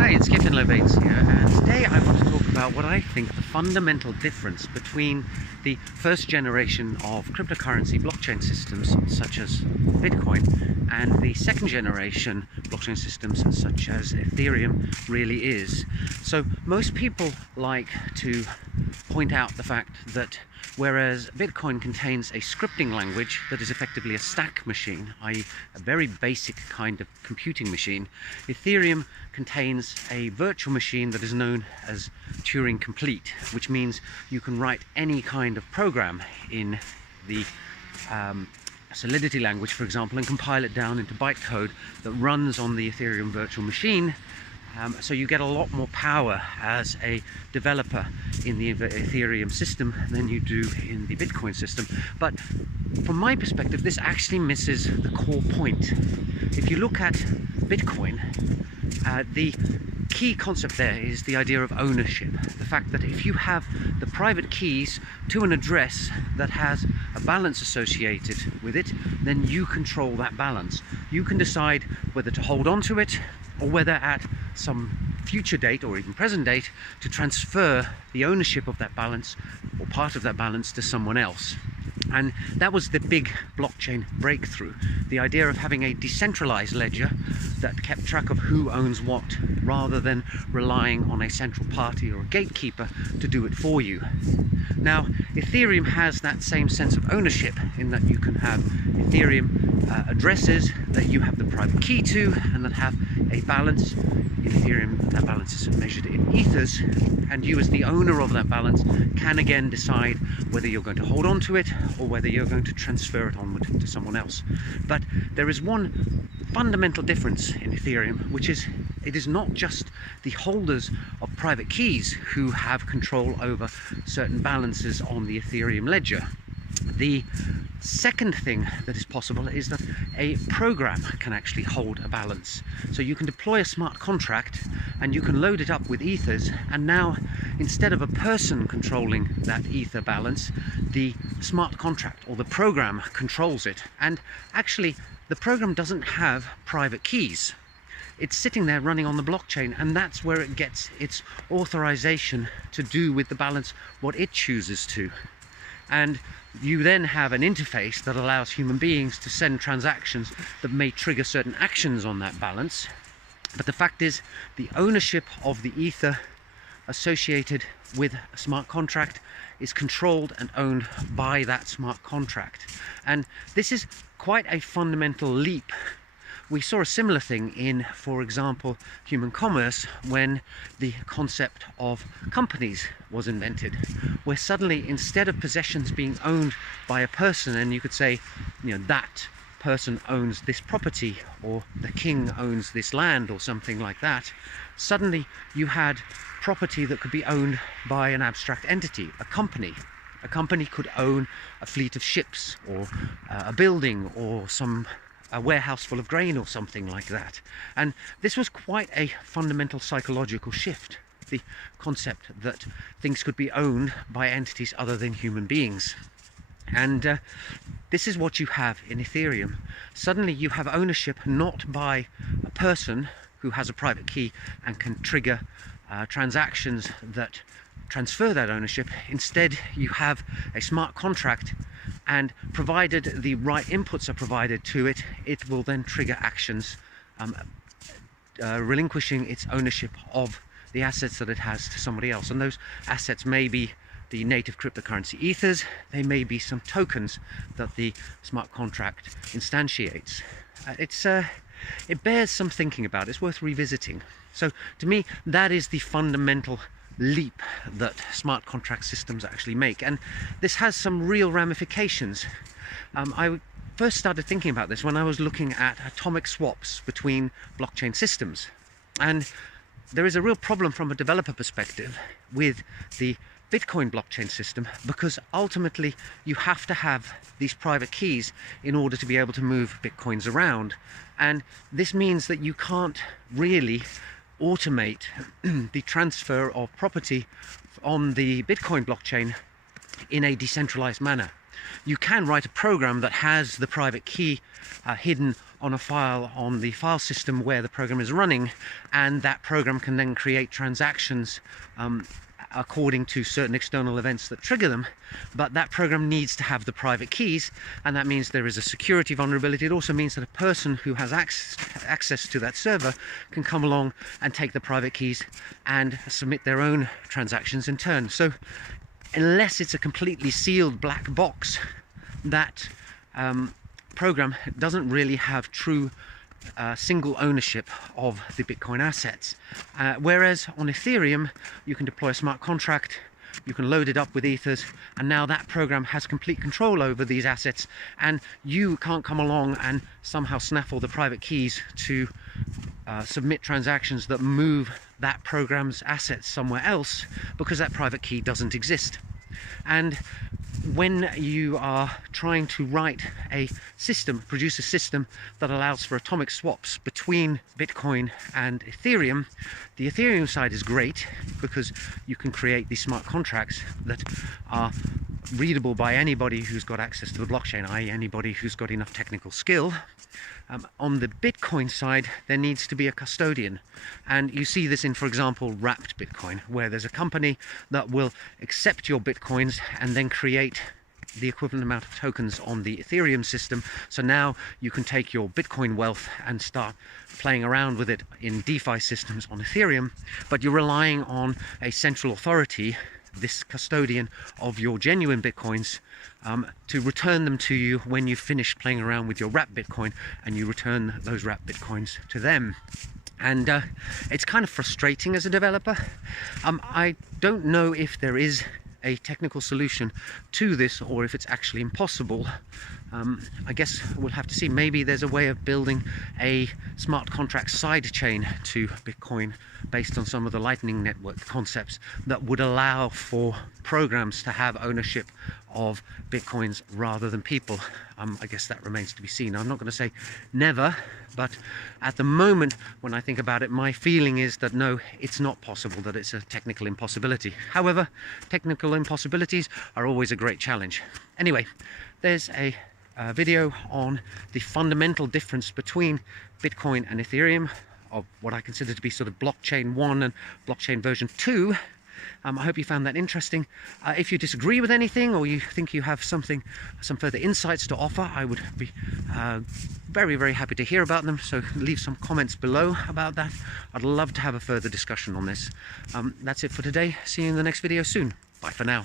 Hi, it's Captain Lobates here, and today I want to talk about what I think the fundamental difference between the first generation of cryptocurrency blockchain systems such as Bitcoin and the second generation blockchain systems such as Ethereum really is. So most people like to point out the fact that whereas Bitcoin contains a scripting language that is effectively a stack machine, i.e. a very basic kind of computing machine, Ethereum contains a virtual machine that is known as Turing complete, which means you can write any kind of program in the Solidity language, for example, and compile it down into bytecode that runs on the Ethereum virtual machine. So you get a lot more power as a developer in the Ethereum system than you do in the Bitcoin system. But from my perspective, this actually misses the core point. If you look at Bitcoin, the key concept there is the idea of ownership. The fact that if you have the private keys to an address that has a balance associated with it, then you control that balance. You can decide whether to hold on to it or whether at some future date or even present date to transfer the ownership of that balance or part of that balance to someone else. And that was the big blockchain breakthrough, the idea of having a decentralized ledger that kept track of who owns what, rather than relying on a central party or a gatekeeper to do it for you. Now, Ethereum has that same sense of ownership in that you can have Ethereum addresses that you have the private key to and that have a balance. In Ethereum, that balance is measured in ethers, and you as the owner of that balance can again decide whether you're going to hold on to it or whether you're going to transfer it onward to someone else. But there is one fundamental difference in Ethereum, which is it is not just the holders of private keys who have control over certain balances on the Ethereum ledger. The second thing that is possible is that a program can actually hold a balance. So you can deploy a smart contract and you can load it up with ethers, and now instead of a person controlling that ether balance, the smart contract or the program controls it. And actually the program doesn't have private keys. It's sitting there running on the blockchain, and that's where it gets its authorization to do with the balance what it chooses to. And you then have an interface that allows human beings to send transactions that may trigger certain actions on that balance. But the fact is, the ownership of the ether associated with a smart contract is controlled and owned by that smart contract. And this is quite a fundamental leap. We saw a similar thing in, for example, human commerce when the concept of companies was invented, where suddenly instead of possessions being owned by a person, and you could say, you know, that person owns this property or the king owns this land or something like that, suddenly you had property that could be owned by an abstract entity, a company. A company could own a fleet of ships or a building or a warehouse full of grain or something like that. And this was quite a fundamental psychological shift, the concept that things could be owned by entities other than human beings. And this is what you have in Ethereum. Suddenly you have ownership not by a person who has a private key and can trigger transactions that transfer that ownership. Instead, you have a smart contract, and provided the right inputs are provided to it, it will then trigger actions relinquishing its ownership of the assets that it has to somebody else. And those assets may be the native cryptocurrency ethers, they may be some tokens that the smart contract instantiates. It bears some thinking about. It's worth revisiting. So to me, that is the fundamental leap that smart contract systems actually make, and this has some real ramifications. I first started thinking about this when I was looking at atomic swaps between blockchain systems, and there is a real problem from a developer perspective with the Bitcoin blockchain system, because ultimately you have to have these private keys in order to be able to move Bitcoins around, and this means that you can't really automate the transfer of property on the Bitcoin blockchain in a decentralized manner. You can write a program that has the private key hidden on a file on the file system where the program is running, and that program can then create transactions according to certain external events that trigger them. But that program needs to have the private keys, and that means there is a security vulnerability. It also means that a person who has access to that server can come along and take the private keys and submit their own transactions in turn. So unless it's a completely sealed black box, that program doesn't really have true single ownership of the Bitcoin assets. Whereas on Ethereum, you can deploy a smart contract, you can load it up with ethers, and now that program has complete control over these assets, and you can't come along and somehow snaffle the private keys to submit transactions that move that program's assets somewhere else, because that private key doesn't exist. And when you are trying to write a system, produce a system that allows for atomic swaps between Bitcoin and Ethereum, the Ethereum side is great because you can create these smart contracts that are readable by anybody who's got access to the blockchain, i.e. anybody who's got enough technical skill. On the Bitcoin side, there needs to be a custodian, and you see this in, for example, wrapped Bitcoin, where there's a company that will accept your Bitcoins and then create the equivalent amount of tokens on the Ethereum system. So now you can take your Bitcoin wealth and start playing around with it in DeFi systems on Ethereum, but you're relying on a central authority, this custodian of your genuine Bitcoins, to return them to you when you've finished playing around with your wrapped Bitcoin, and you return those wrapped Bitcoins to them. And it's kind of frustrating as a developer. I don't know if there is a technical solution to this, or if it's actually impossible. I guess we'll have to see. Maybe there's a way of building a smart contract side chain to Bitcoin based on some of the Lightning Network concepts that would allow for programs to have ownership of Bitcoins rather than people. I guess that remains to be seen. I'm not going to say never, but at the moment, when I think about it, my feeling is that no, it's not possible, that it's a technical impossibility. However, technical impossibilities are always a great challenge. Anyway, there's a video on the fundamental difference between Bitcoin and Ethereum, of what I consider to be sort of blockchain 1 and blockchain version 2. I hope you found that interesting. If you disagree with anything, or you think you have some further insights to offer, I would be very, very happy to hear about them. So leave some comments below about that. I'd love to have a further discussion on this. That's it for today. See you in the next video soon. Bye for now.